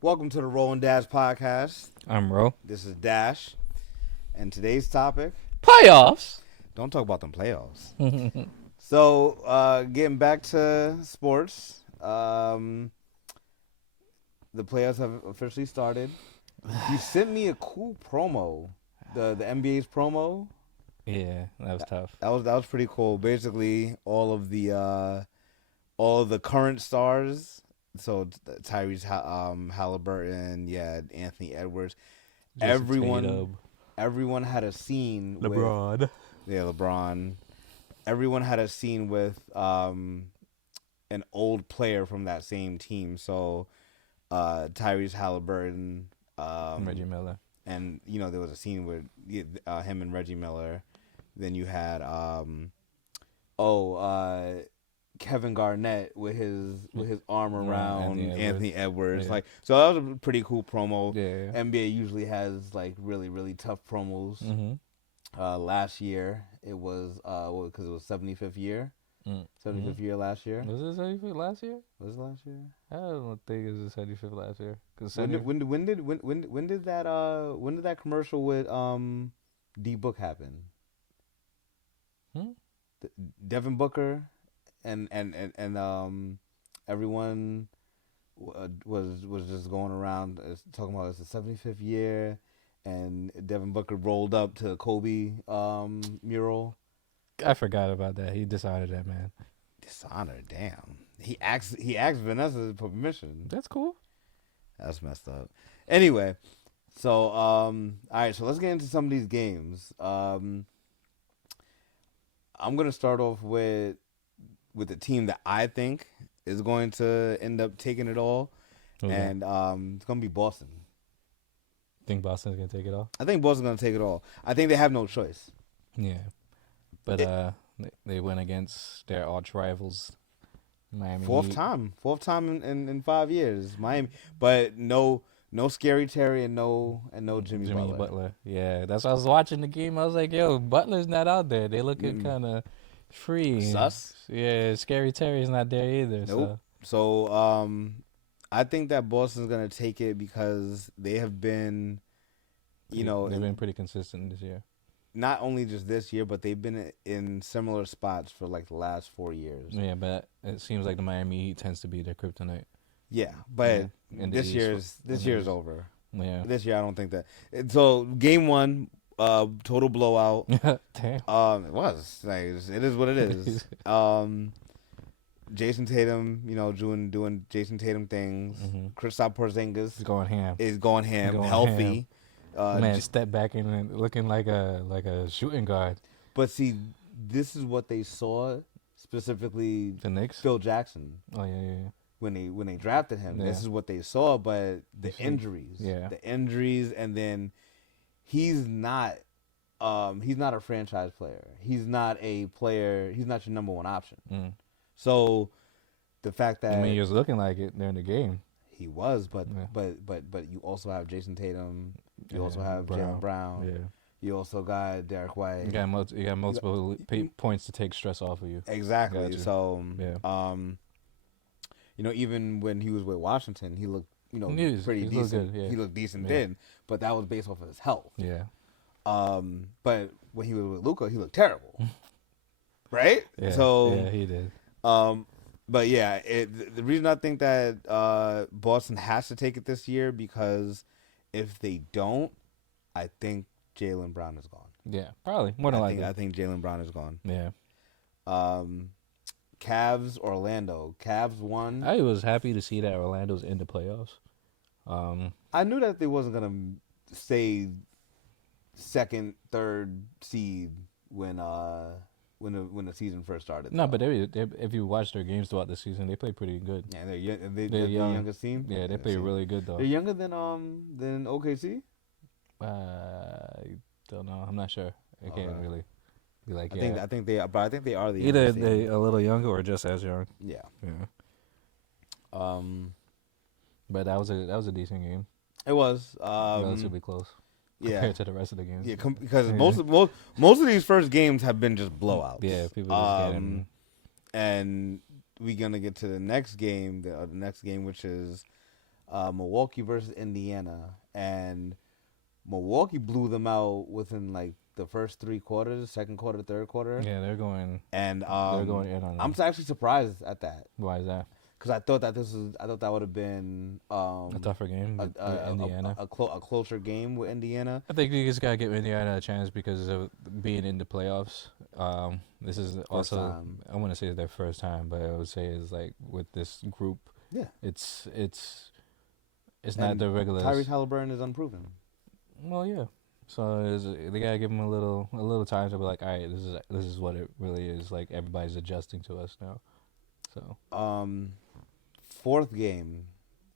Welcome to the Ro&Dash podcast. I'm Ro. This is Dash. And today's topic, Playoffs. don't talk about them playoffs. So, getting back to sports, the playoffs have officially started. You sent me a cool promo, the NBA's promo. Yeah, that was tough. That was pretty cool. Basically, all of the current stars. So Tyrese Halliburton, Anthony Edwards, everyone had a scene. LeBron. LeBron. Everyone had a scene with an old player from that same team. So Tyrese Halliburton, Reggie Miller, and there was a scene with him and Reggie Miller. Then you had Kevin Garnett with his arm around Anthony Edwards. Yeah. Like, so that was a pretty cool promo. Yeah. NBA usually has like really, really tough promos. Mm-hmm. Last year it was because it was 75th year. 75th year last year. Was it 75th last year? Was it last year? I don't think it was 75th last year. When did that commercial with D Book happen? Devin Booker and everyone was just going around talking about it's the 75th year, and Devin Booker rolled up to the Kobe mural. I forgot about that. He dishonored that man. Dishonored, damn. He asked Vanessa for permission. That's cool. That's messed up. Anyway, so all right, so let's get into some of these games. I'm gonna start off with the team that I think is going to end up taking it all, and it's gonna be Boston. Think Boston's gonna take it all? I think Boston's gonna take it all. I think they have no choice. Yeah, but they went against their arch rivals, Miami. Fourth time in 5 years, Miami. But no Scary Terry and no Jimmy Butler. Yeah, that's why I was watching the game. I was like, yo, Butler's not out there. They looking kind of free. Sus. Yeah, Scary Terry's not there either. Nope. So I think that Boston's gonna take it because they have been, they've been pretty consistent this year. Not only just this year, but they've been in similar spots for like the last 4 years. Yeah, but it seems like the Miami Heat tends to be their kryptonite. Yeah, but this year's over. Yeah, this year I don't think that. So game one, total blowout. Damn. It was like it is what it is. Jason Tatum, doing Jason Tatum things. Kristaps Porzingis is going ham. Healthy. Man, step back in and looking like a shooting guard. But see, this is what they saw specifically. The Knicks, Phil Jackson. Oh yeah. When they drafted him, this is what they saw. But the injuries, and then he's not a franchise player. He's not a player. He's not your number one option. So the fact that he was looking like it during the game, he was. But you also have Jason Tatum. You also have Jaylen Brown. Yeah. You also got Derek White. You got multiple points to take stress off of you. Exactly. So even when he was with Washington, he looked pretty decent. Good, He looked decent then, but that was based off of his health. Yeah. But when he was with Luka, he looked terrible. Right? Yeah. So yeah, he did. But yeah, the reason I think that Boston has to take it this year, because if they don't, I think Jaylen Brown is gone. Yeah, probably more than likely. I think Jaylen Brown is gone. Yeah. Cavs, Orlando. Cavs won. I was happy to see that Orlando's in the playoffs. I knew that they wasn't gonna stay second, third seed when the season first started. No, but if you watch their games throughout the season, they play pretty good. Yeah, they're the youngest team. Yeah, they play really good though. They're younger than OKC. I don't know. I'm not sure. I can't really be like. I think they are the either they a little younger or just as young. Yeah. Yeah. But that was a decent game. It was relatively close. Compared to the rest of the games. Yeah, because most of these first games have been just blowouts. Yeah, people just getting. and we're gonna get to the next game, which is Milwaukee versus Indiana, and Milwaukee blew them out within like the first 3 quarters, second quarter, third quarter. Yeah, they're going. And they're going in on them. I'm actually surprised at that. Why is that? Because I thought that would have been a tougher game with Indiana, a closer game with Indiana. I think you just gotta give Indiana a chance because of being in the playoffs. This is also I want to say it's their first time, but I would say it's like with this group. Yeah, it's not the regular. Tyrese Halliburton is unproven. Well, yeah. So they gotta give him a little time to be like, all right, this is what it really is. Like everybody's adjusting to us now. So fourth game,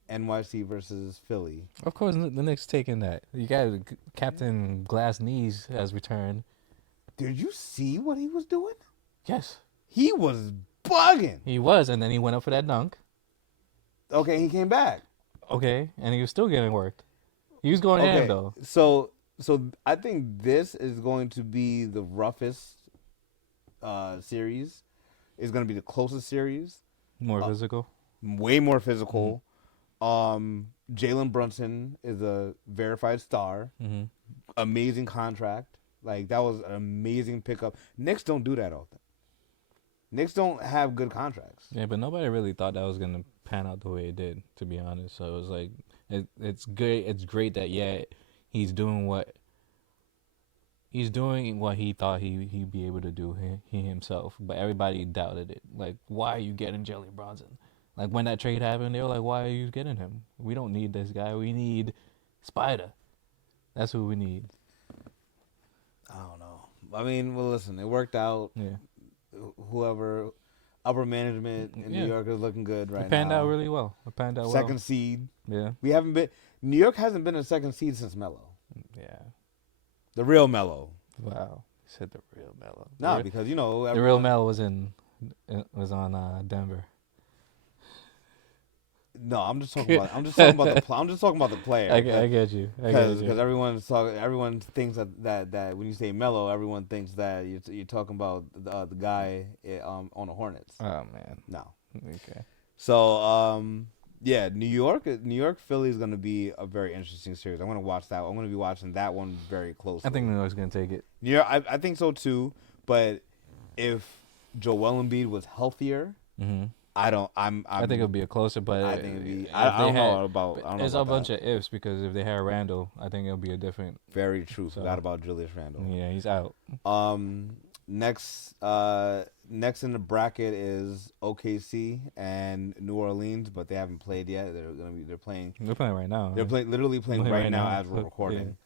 NYC versus Philly. Of course, the Knicks taking that. You got Captain Glass Knees has returned. Did you see what he was doing? Yes, he was bugging. He was, and then he went up for that dunk. Okay, he came back. Okay, and he was still getting worked. He was going in though. So I think this is going to be the roughest series. It's going to be the closest series. More physical. Way more physical. Mm-hmm. Jalen Brunson is a verified star. Mm-hmm. Amazing contract. Like, that was an amazing pickup. Knicks don't do that often. Knicks don't have good contracts. Yeah, but nobody really thought that was going to pan out the way it did, to be honest. So it was like, it's good. It's great that, he's doing what he thought he'd be able to do he himself, but everybody doubted it. Like, why are you getting Jalen Brunson? Like, when that trade happened, they were like, why are you getting him? We don't need this guy. We need Spider. That's who we need. I don't know. I mean, well, listen, it worked out. Yeah. Whoever, upper management in New York is looking good right now. It panned out really well. Second seed. Yeah. New York hasn't been a second seed since Melo. Yeah. The real Melo. Wow. You said the real Melo. No, because, the real Melo was on Denver. No, I'm just talking about the player. I get you. Because everyone thinks that when you say Melo, everyone thinks that you're talking about the guy on the Hornets. Oh man. No. Okay. So New York Philly is going to be a very interesting series. I'm going to watch that. I'm going to be watching that one very closely. I think New York's going to take it. Yeah, I think so too. But if Joel Embiid was healthier. Mm-hmm. I think it'll be a closer, but I think it'd be. I don't know about. There's a bunch of ifs because if they had Randall, I think it'll be a different. Very true. Forgot about Julius Randle. Yeah, he's out. Next in the bracket is OKC and New Orleans, but they haven't played yet. They're playing. They're playing right now. They're literally playing right now as we're recording.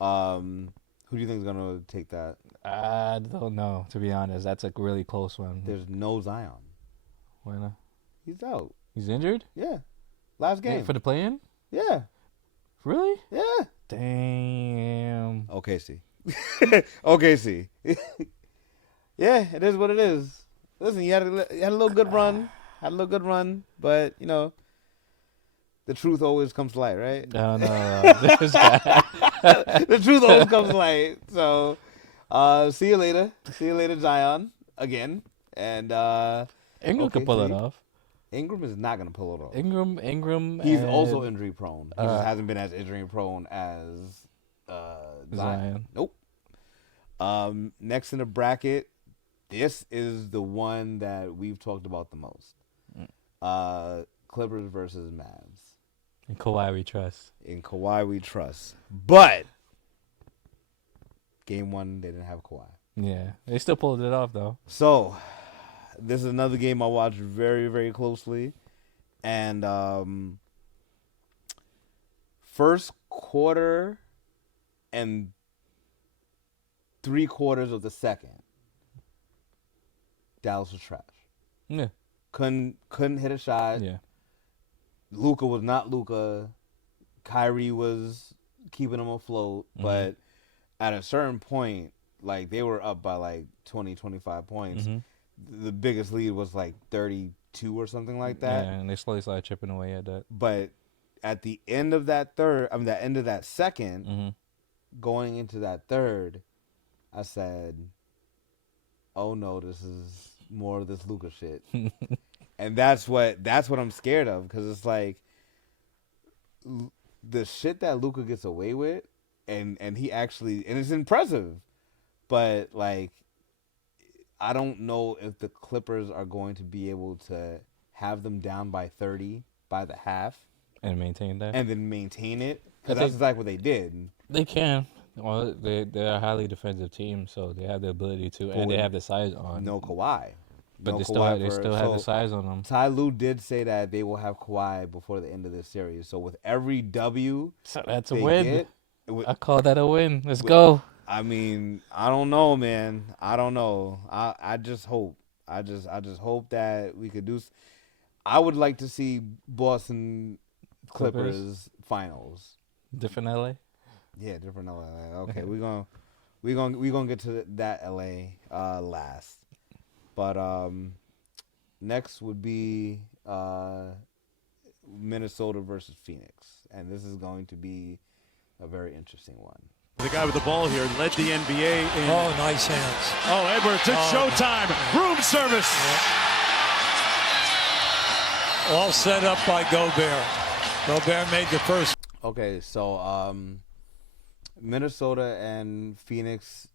Yeah. Who do you think is gonna take that? I don't know. To be honest, that's a really close one. There's no Zion. Why not? He's out. He's injured? Yeah. Last game. For the play-in? Yeah. Really? Yeah. Damn. OKC. OKC. Yeah, it is what it is. Listen, you had a little good run. But, the truth always comes to light, right? No. The truth always comes to light. So, see you later. See you later, Zion. Again. And, Ingram can pull it off. Ingram is not going to pull it off. Ingram. He's also injury prone. He just hasn't been as injury prone as Zion. Nope. Next in the bracket, this is the one that we've talked about the most. Clippers versus Mavs. In Kawhi we trust. But game one, they didn't have Kawhi. Yeah. They still pulled it off, though. So, this is another game I watched very, very closely. And first quarter and 3/4 of the second, Dallas was trash. Yeah. Couldn't hit a shot. Yeah. Luka was not Luka. Kyrie was keeping them afloat. Mm-hmm. But at a certain point, like, they were up by like 20, 25 points. Mm-hmm. The biggest lead was like 32 or something like that. Yeah, and they slowly started chipping away at that. But at the end of that second, mm-hmm. going into that third, I said, "Oh no, this is more of this Luka shit, and that's what I'm scared of, because it's like the shit that Luka gets away with, and he actually, and it's impressive, but like I don't know if the Clippers are going to be able to have them down by 30 by the half and maintain that, and then maintain it, because that's exactly what they did. They can. Well, they're a highly defensive team, so they have the ability to, and they have the size on. No Kawhi. But they still have the size on them. Ty Lue did say that they will have Kawhi before the end of this series. So with every W, so that's a win. I call that a win. Let's go. I mean, I don't know, man. I don't know. I just hope. I just hope that we could do. I would like to see Boston Clippers finals. Different LA. Yeah, different LA. Okay, we gonna get to that LA last. But next would be Minnesota versus Phoenix. And this is going to be a very interesting one. The guy with the ball here led the NBA in... Oh, nice hands. Oh, Edwards, it's showtime. Room service. Yeah. All set up by Gobert. Gobert made the first. Okay, so Minnesota and Phoenix,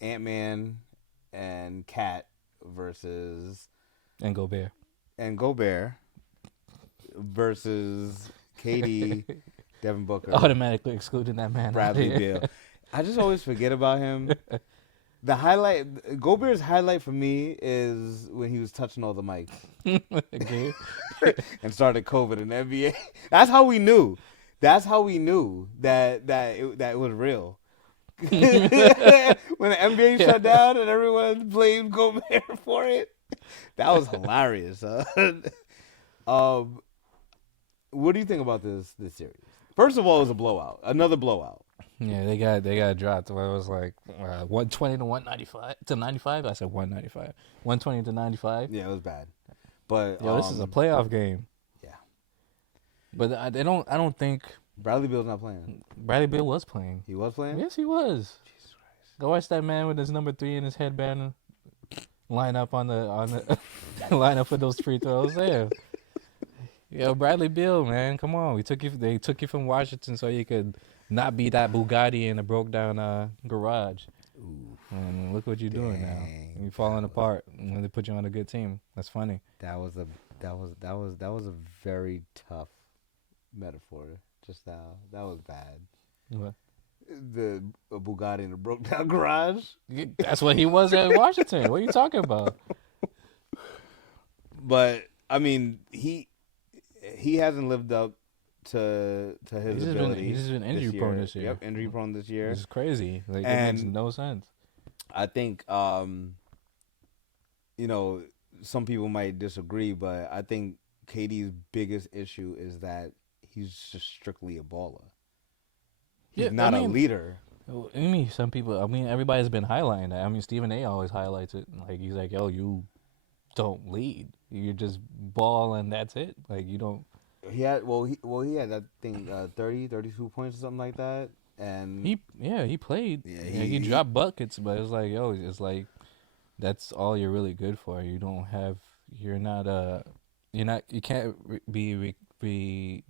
Ant-Man and Cat versus and Gobert versus KD, Devin Booker, automatically excluding that man, Bradley Beal. I just always forget about him. The highlight, Gobert's highlight for me is when he was touching all the mics and started COVID in the NBA. That's how we knew. That it was real. When the NBA shut down and everyone blamed Gobert for it, that was hilarious. What do you think about this series? First of all, it was a blowout, another blowout. Yeah, they got dropped. Where it was like 120 to 195 to 95. I said 195, 120 to 95. Yeah, it was bad. But this is a playoff game. Yeah, but I don't think Bradley Beal's not playing. Bradley Beal was playing. He was playing? Yes, he was. Jesus Christ. Go watch that man with his number 3 in his headband line up on the line up for those free throws there. Yo, Bradley Beal, man, come on. They took you from Washington so you could not be that Bugatti in a broke down garage. Ooh. And look what you're doing now. You're falling apart when they put you on a good team. That's funny. That was a very tough metaphor. Just now, that was bad. What? The Bugatti in a broke down garage. That's what he was at Washington. What are you talking about? But I mean, he hasn't lived up to his ability. He's just been injury prone this year. Yep, injury prone this year. This is crazy. Like, it makes no sense. I think some people might disagree, but I think KD's biggest issue is that he's just strictly a baller. He's not a leader. I mean, some people. I mean, everybody's been highlighting that. I mean, Stephen A. always highlights it. Like, he's like, "Yo, you don't lead. You just ball and that's it. Like, you don't." He had I think 32 points or something like that, and he played. Yeah, he dropped buckets, but it's like that's all you're really good for. You can't be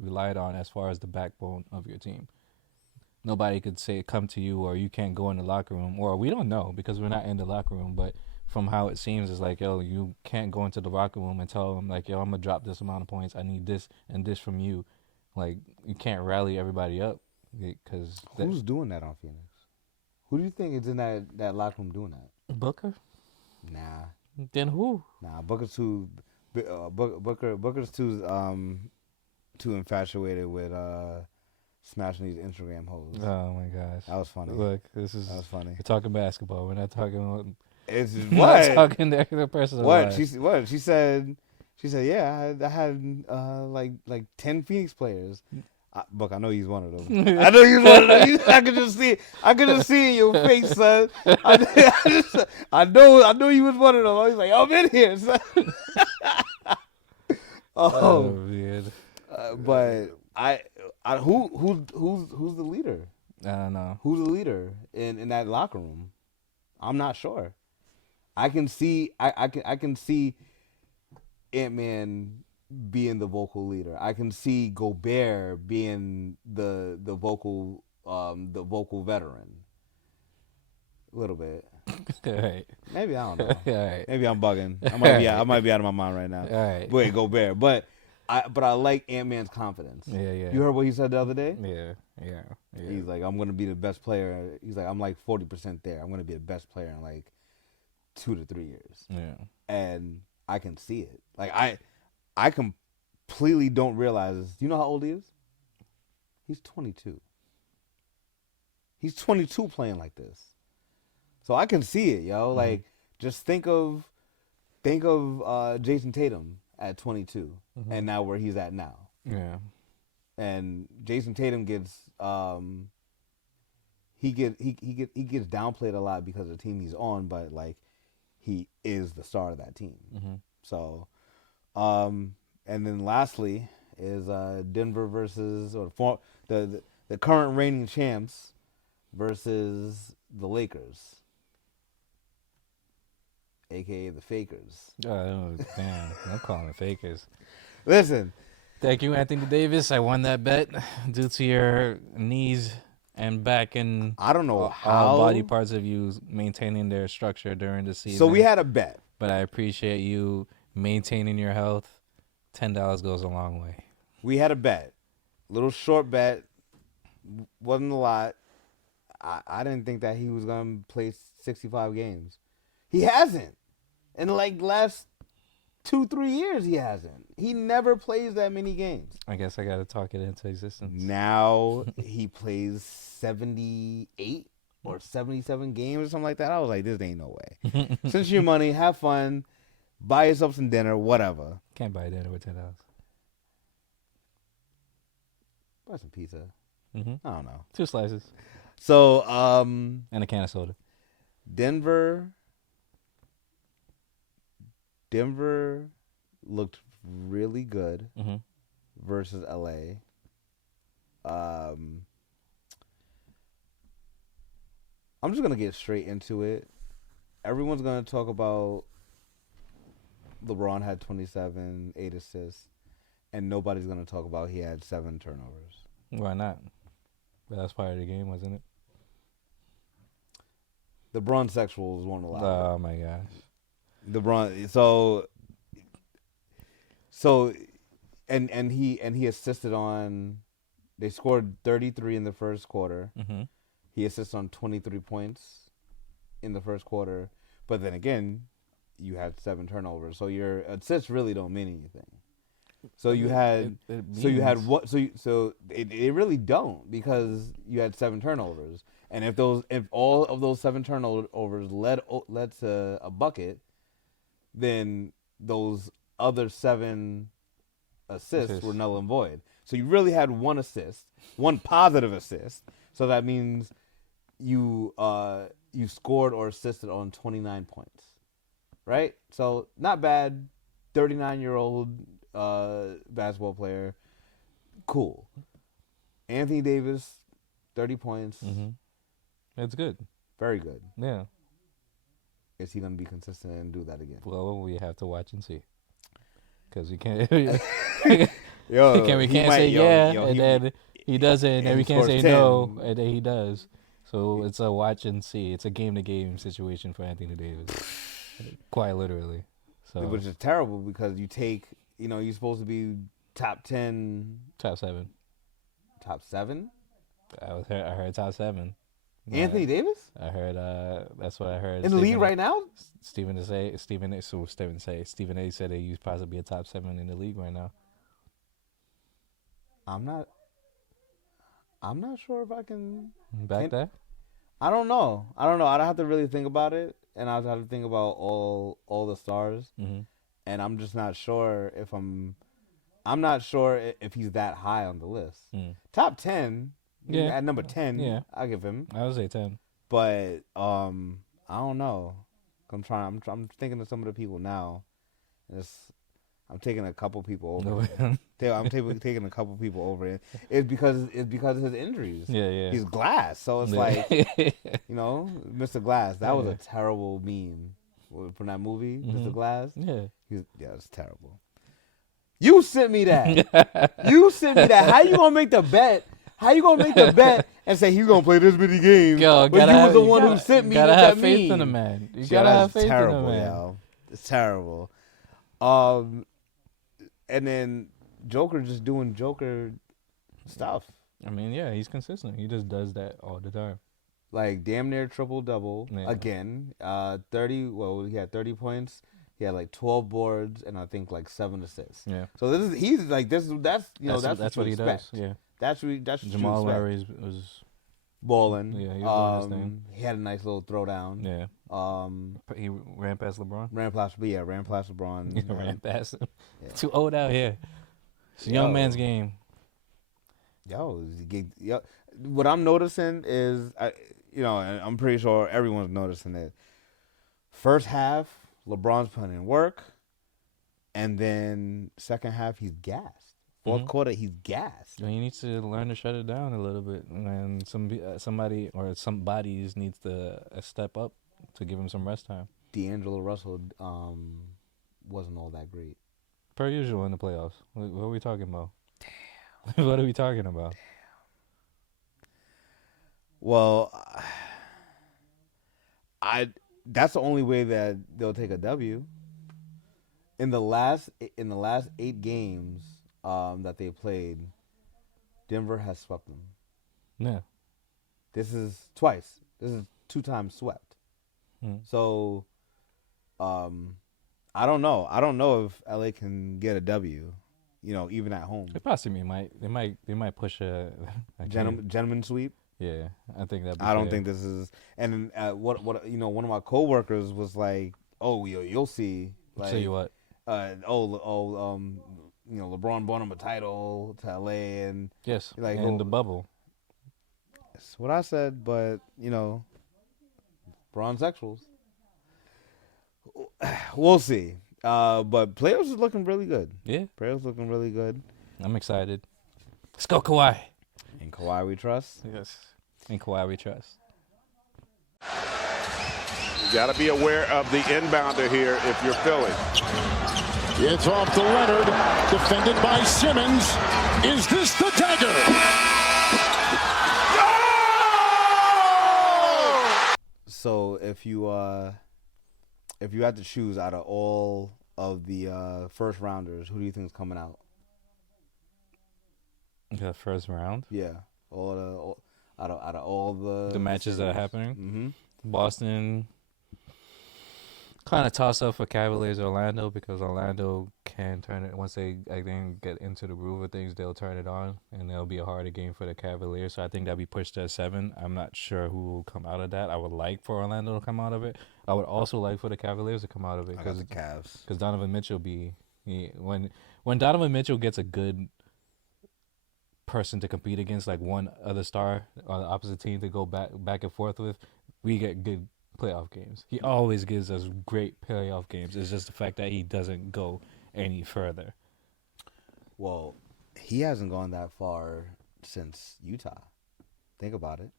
relied on as far as the backbone of your team. Nobody could come to you, or you can't go in the locker room, or we don't know because we're not in the locker room, but from how it seems, it's like, yo, you can't go into the locker room and tell them, like, yo, I'm going to drop this amount of points. I need this and this from you. Like, you can't rally everybody up. Who's doing that on Phoenix? Who do you think is in that locker room doing that? Booker? Nah. Then who? Nah, Booker's too infatuated with smashing these Instagram hoes. Oh, my gosh. That was funny. Look, that was funny. We're talking basketball. We're not talking... It's what? Not talking to the person. What? She said, yeah, I had like 10 Phoenix players. Buck, I know he's one of them. I know he's one of them. I could just see in your face, son. I know he was one of them. I was like, I'm in here, son. Oh man. But who's the leader? I don't know. Who's the leader in that locker room? I'm not sure. I can see Ant-Man being the vocal leader. I can see Gobert being the vocal veteran. A little bit. All right. Maybe I don't know. All right. Maybe I'm bugging. I might be out of my mind right now. All right. Wait, Gobert. But I like Ant-Man's confidence. Yeah. You heard what he said the other day? Yeah. He's like, I'm gonna be the best player. He's like, I'm like 40% there. I'm gonna be the best player in like 2 to 3 years. Yeah. And I can see it. Like I completely don't realize this. Do you know how old he is? He's 22. He's 22 playing like this. So I can see it, yo. Like, just think of Jason Tatum at 22, and now where he's at now. Yeah. And Jason Tatum gets he gets downplayed a lot because of the team he's on, but like he is the star of that team. So, and then lastly is Denver versus the current reigning champs versus the Lakers. AKA the Fakers. Oh, damn. I'm calling it Fakers. Listen. Thank you, Anthony Davis. I won that bet due to your knees and back and I don't know how all body parts of you maintaining their structure during the season. So we had a bet. But I appreciate you maintaining your health. $10 goes a long way. We had a bet. Little short bet. Wasn't a lot. I didn't think that he was going to play 65 games. He hasn't. In like last 2-3 years, he hasn't. He never plays that many games. I guess I got to talk it into existence. Now he plays 78 or 77 games or something like that. I was like, this ain't no way. Since your money, have fun, buy yourself some dinner, whatever. Can't buy dinner with $10. Buy some pizza. I don't know. 2 slices. So, and a can of soda. Denver looked really good versus LA. I'm just going to get straight into it. Everyone's going to talk about LeBron had 27, 8 assists, and nobody's going to talk about he had 7 turnovers. Why not? But that's part of the game, wasn't it? The Bron sexuals won't allow it. Oh, my gosh. The Bron, and he assisted on. They scored 33 in the first quarter. He assisted on 23 points in the first quarter, but then again, you had 7 turnovers, so your assists really don't mean anything. So you had, it really don't, because you had 7 turnovers, and if all of those 7 turnovers led to a bucket, then those other 7 assists were null and void. So you really had 1 assist, 1 positive assist. So that means you scored or assisted on 29 points, right? So not bad. 39-year-old basketball player, cool. Anthony Davis, 30 points. It's good. Very good. Yeah. Is he going to be consistent and do that again? Well, we have to watch and see. Because we can't. We can't say and then he doesn't, and then we can't say 10. No, and then he does. So it's a watch and see. It's a game-to-game situation for Anthony Davis, quite literally. So, which is terrible, because you take, you're supposed to be top 10, top 7, top 7. I heard top 7. Anthony Davis? I heard. That's what I heard. In the league right now? Stephen A. said that he's possibly a top 7 in the league right now. I'm not sure if I can back that. I don't know. I'd have to really think about it, and I'd have to think about all the stars, and I'm just not sure if I'm not sure if he's that high on the list. Top 10. Yeah, at number 10, yeah, I'll give him. I would say 10, but I don't know. I'm thinking of some of the people now. I'm taking a couple people over. I'm taking a couple people over it. It's because of his injuries. Yeah. He's Glass, so it's like, Mr. Glass. That was a terrible meme. from that movie, Mr. Glass. Yeah. It's terrible. You sent me that. You sent me that. How you gonna make the bet? How you gonna make the bet and say he's gonna play this many games? Yo, but you was the one who sent me. Gotta with have that faith meme. in the man. You gotta have faith in the man. Yo. It's terrible. And then Joker just doing Joker stuff. I mean, yeah, he's consistent. He just does that all the time. Like damn near triple double again. 30. Well, he had 30 points. He had like 12 boards and I think like 7 assists. Yeah. So he's like this. That's what he does. Yeah. That's Jamal Murray was balling. Yeah, he was doing his thing. He had a nice little throwdown. Yeah. He ran past LeBron. Ran past LeBron. Yeah, ran past him. Yeah. Too old out here. It's a young man's game. Yo, what I'm noticing is, and I'm pretty sure everyone's noticing it. First half, LeBron's putting in work, and then second half, he's gassed. Fourth quarter, he's gassed. He needs to learn to shut it down a little bit, and somebody some bodies needs to step up to give him some rest time. D'Angelo Russell wasn't all that great. Per usual in the playoffs. What are we talking about? Damn. What are we talking about? Damn. Well, that's the only way that they'll take a W. In the last 8 games that they played, Denver has swept them. Yeah. This is twice. This is 2 times swept. So, I don't know. I don't know if LA can get a W, even at home. They possibly might. They might push a gentleman sweep. Yeah, I think that. I don't think this is. And what one of my coworkers was like, "Oh, you'll see." Like, see what? LeBron brought him a title to LA, and yes, like in the bubble. That's what I said, but bronzexuals. We'll see. But players is looking really good. Yeah, players looking really good. I'm excited. Let's go, Kawhi. In Kawhi we trust. Yes, in Kawhi we trust. You got to be aware of the inbounder here if you're Philly. It's off to Leonard, defended by Simmons. Is this the dagger? So if you had to choose out of all of the first rounders, who do you think is coming out? The first round? Yeah, out of all the matches that are happening. Mm-hmm. Boston kind of toss up for Cavaliers Orlando because Orlando can turn it once they get into the groove of things. They'll turn it on and it'll be a harder game for the Cavaliers. So I think that'll be pushed to 7. I'm not sure who will come out of that. I would like for Orlando to come out of it. I would also like for the Cavaliers to come out of it because the Cavs. Because Donovan Mitchell when Donovan Mitchell gets a good person to compete against, like one other star on the opposite team to go back and forth with, we get good playoff games. He always gives us great playoff games. It's just the fact that he doesn't go any further. Well, he hasn't gone that far since Utah. Think about it.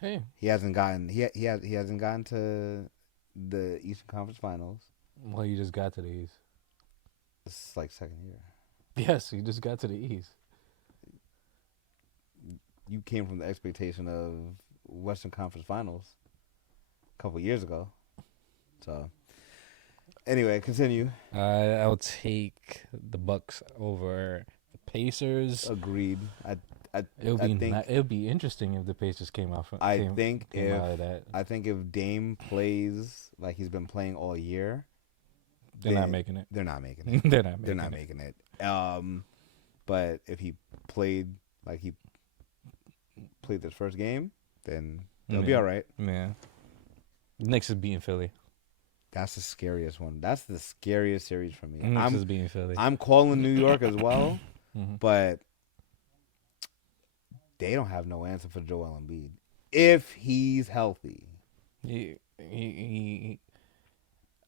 Hey, he hasn't gotten to the Eastern Conference Finals. Well, he just got to the East. It's like second year. Yes, he just got to the East. You came from the expectation of Western Conference Finals a couple years ago. So, anyway, continue. I'll take the Bucks over the Pacers. Agreed. It would be interesting if the Pacers came out of that. I think if Dame plays like he's been playing all year, they're not making it. They're not making it. They're not making it. But if he played like he played this first game, then they'll be all right. Yeah. Knicks is beating Philly. That's the scariest one. That's the scariest series for me. Knicks is beating Philly. I'm calling New York as well, but they don't have no answer for Joel Embiid if he's healthy. I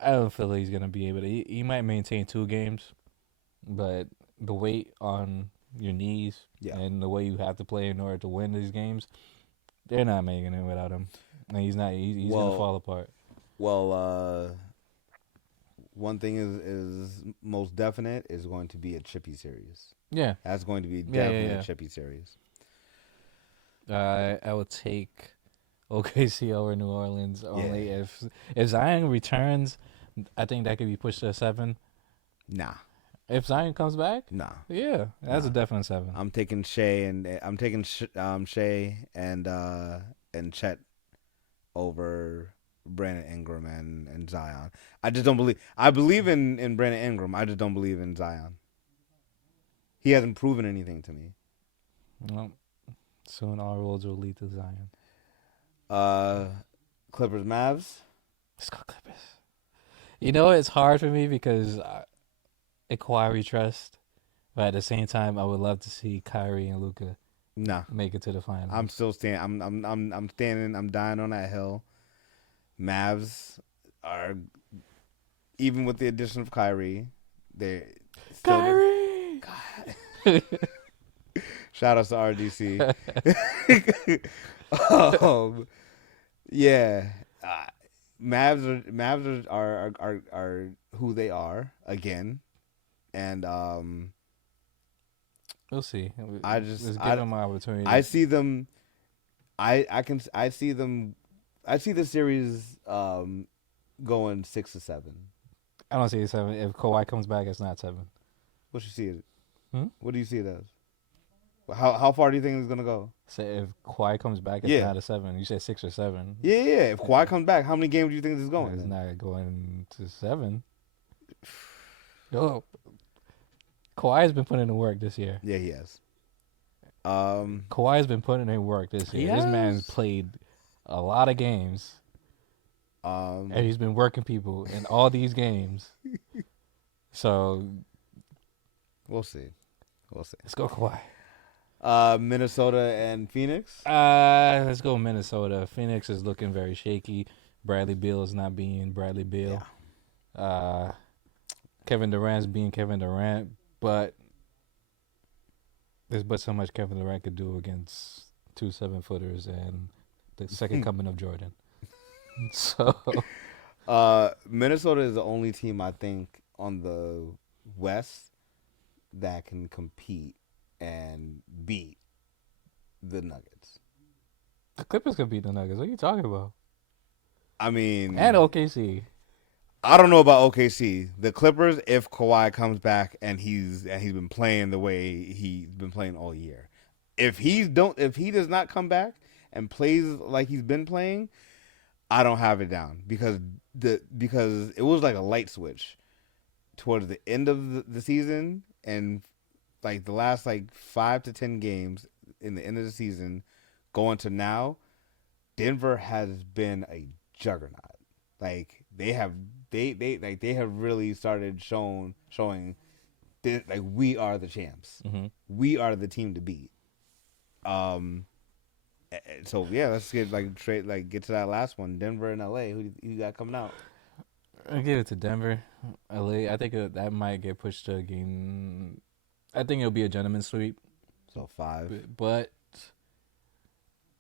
don't feel like he's gonna be able to. He might maintain 2 games, but the weight on your knees and the way you have to play in order to win these games, they're not making it without him. And he's not. He's gonna fall apart. Well, one thing is most definite is going to be a chippy series. Yeah, that's going to be definitely a chippy series. I would take OKC over New Orleans only if Zion returns. I think that could be pushed to a 7. Nah. If Zion comes back, nah. Yeah, that's a definite 7. I'm taking Shea and Shea and Chet over Brandon Ingram and Zion. I just don't believe. I believe in Brandon Ingram. I just don't believe in Zion. He hasn't proven anything to me. Well, soon all roads will lead to Zion. Clippers, Mavs. Let's go Clippers. You know, it's hard for me because Kawhi we trust, but at the same time, I would love to see Kyrie and Luka make it to the finals. I'm still standing. I'm standing. I'm dying on that hill. Mavs are, even with the addition of Kyrie, they're still Kyrie. Shout out to RDC. Yeah, Mavs are who they are again, and we'll see. Let's give them an opportunity. I see them. I see them. I see the series going 6-7. I don't see it 7. If Kawhi comes back, it's not 7. What you see it? What do you see it as? How far do you think it's gonna go? Say if Kawhi comes back, it's not a 7. You said 6 or 7. Yeah. If Kawhi comes back, how many games do you think this is going? It's not going to 7. Oh, Kawhi's been putting in work this year. Yeah, he has. Kawhi's been putting in work this year. This man's played a lot of games, and he's been working people in all these games. So we'll see. Let's go Kawhi. Minnesota and Phoenix. Let's go Minnesota. Phoenix is looking very shaky. Bradley Beal is not being Bradley Beal. Yeah. Kevin Durant's being Kevin Durant, but there's but so much Kevin Durant could do against 2 7-footers and the second coming of Jordan. So, Minnesota is the only team I think on the West that can compete and beat the Nuggets. The Clippers can beat the Nuggets. What are you talking about? I mean, and OKC. I don't know about OKC. The Clippers, if Kawhi comes back and he's been playing the way he's been playing all year, if he does not come back and plays like he's been playing, I don't have it down because it was like a light switch towards the end of the season and like the last like 5 to 10 games in the end of the season going to now, Denver has been a juggernaut. Like they have really started showing that, like, we are the champs. Mm-hmm. We are the team to beat. So yeah, let's get get to that last one. Denver and LA. Who you got coming out? I'll give it to Denver. LA. I think that might get pushed to a game. I think it'll be a gentleman's sweep. So 5. But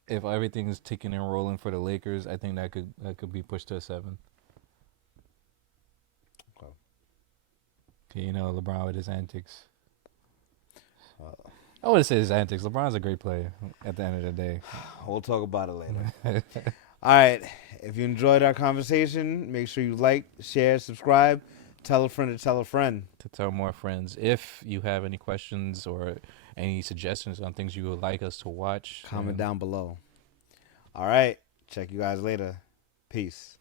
if everything's ticking and rolling for the Lakers, I think that could be pushed to a 7. Okay. You know, LeBron with his antics. I wouldn't say his antics. LeBron's a great player at the end of the day. We'll talk about it later. All right. If you enjoyed our conversation, make sure you like, share, subscribe, tell a friend to tell a friend. To tell more friends. If you have any questions or any suggestions on things you would like us to watch, comment down below. All right. Check you guys later. Peace.